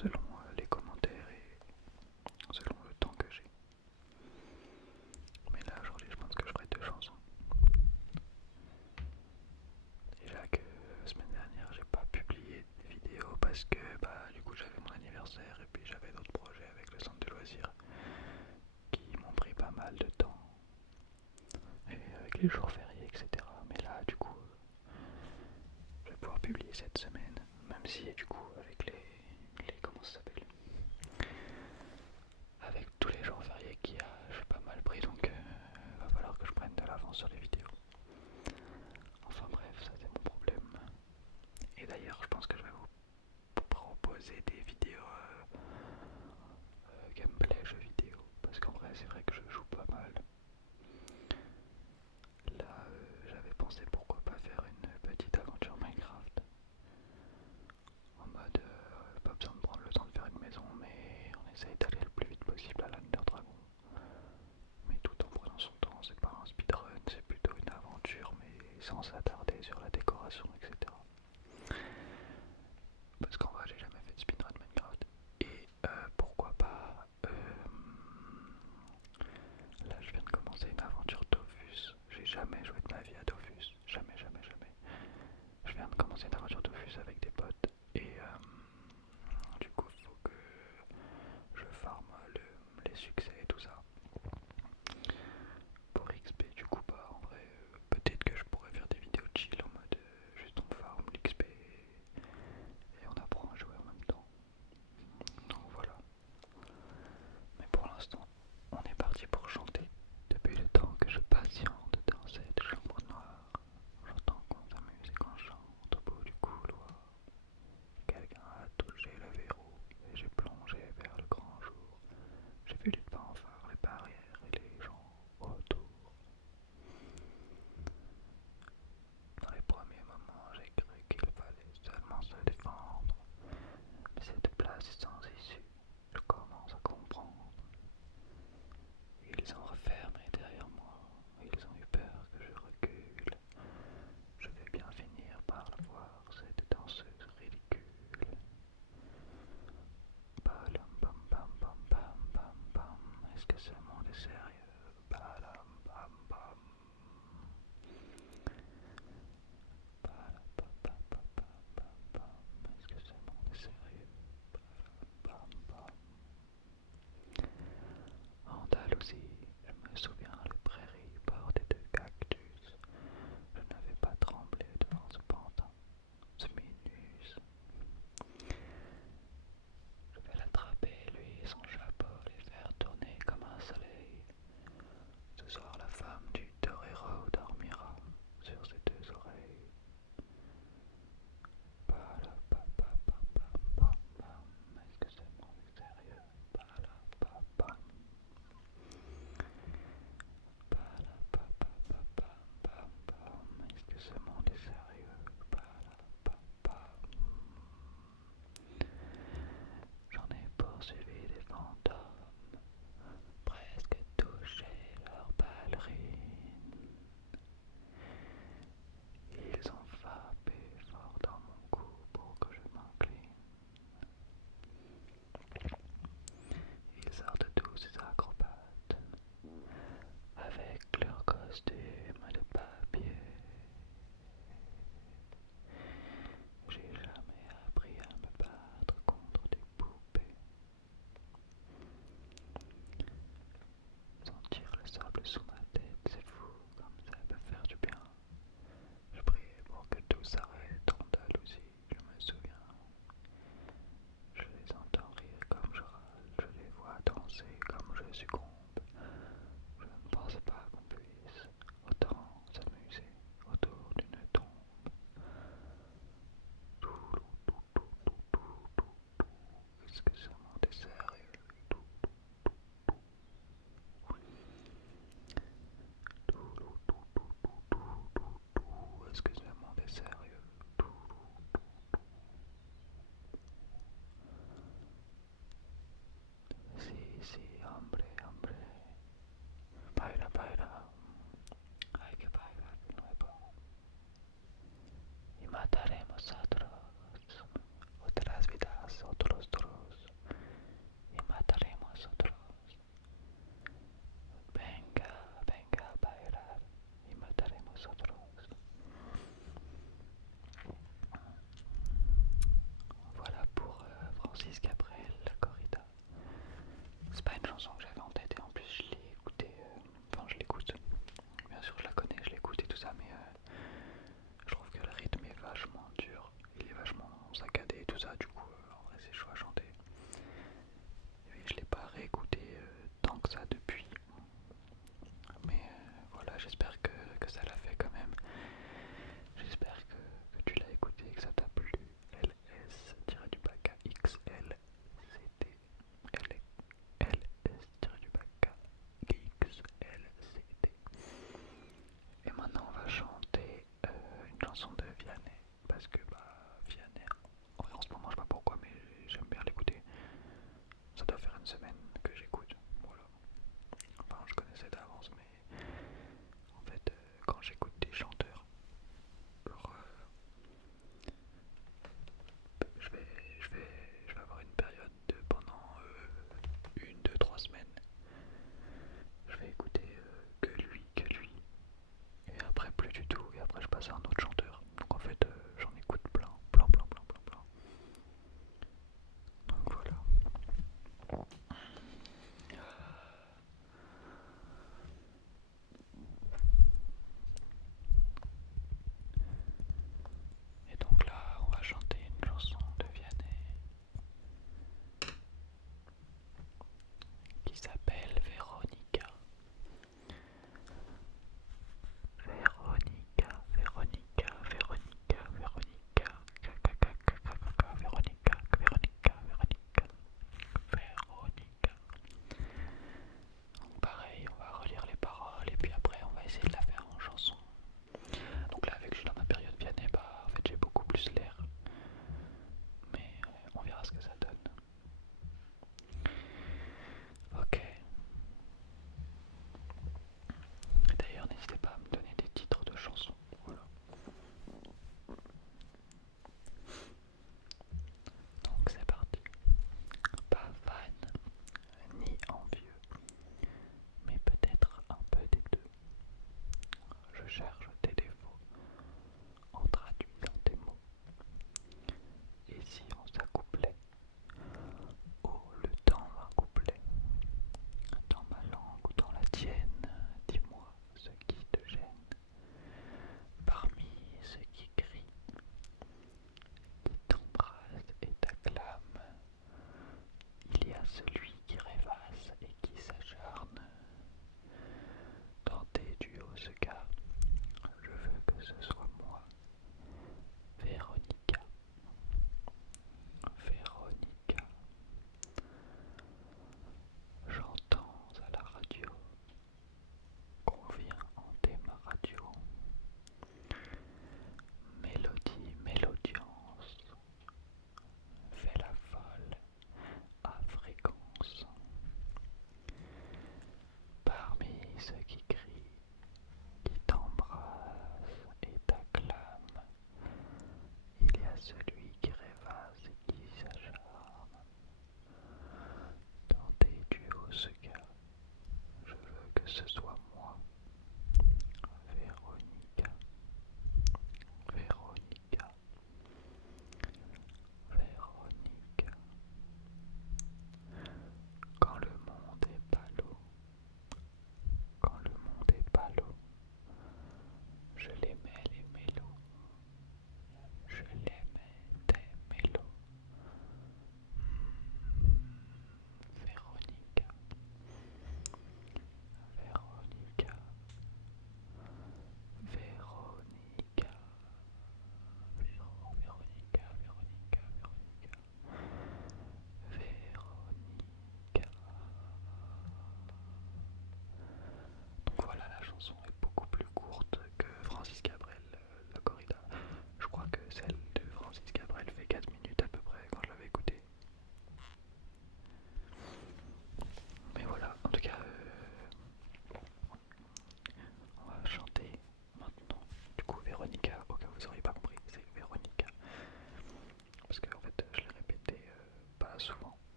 selon les commentaires et selon le temps que j'ai. Mais là aujourd'hui je pense que je ferai 2 chansons. Déjà que la semaine dernière j'ai pas publié de vidéo parce que du coup j'avais mon anniversaire et puis j'avais d'autres projets avec le centre de loisirs qui m'ont pris pas mal de temps. Et avec les jours fériés, etc. Mais là du coup je vais pouvoir publier cette semaine. Même si du coup avec les comment ça s'appelle, avec tous les jours fériés qu'il y a, je suis pas mal pris donc va falloir que je prenne de l'avance sur les vidéos. Enfin bref, ça c'est mon problème. Et d'ailleurs je pense que je vais vous proposer des vidéos gameplay jeux vidéo. Parce qu'en vrai c'est vrai que je joue pas mal. Là j'avais pensé pourquoi pas faire une petite aventure Minecraft. En mode pas besoin de prendre le temps de faire une maison mais on essaye d'aller le plus vite possible à l'Under Dragon. Mais tout en prenant son temps, c'est pas un speedrun, c'est plutôt une aventure mais sans s'attarder sur la décoration, etc. Parce qu'en vrai j'ai jamais fait de speedrun Minecraft. Et pourquoi pas là je viens de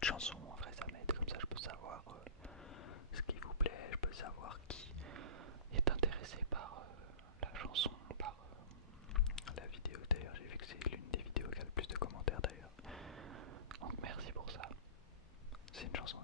de chansons, en vrai ça m'aide, comme ça je peux savoir ce qui vous plaît, je peux savoir qui est intéressé par la chanson, par la vidéo. D'ailleurs j'ai vu que c'est l'une des vidéos qui a le plus de commentaires d'ailleurs, donc merci pour ça. C'est une chanson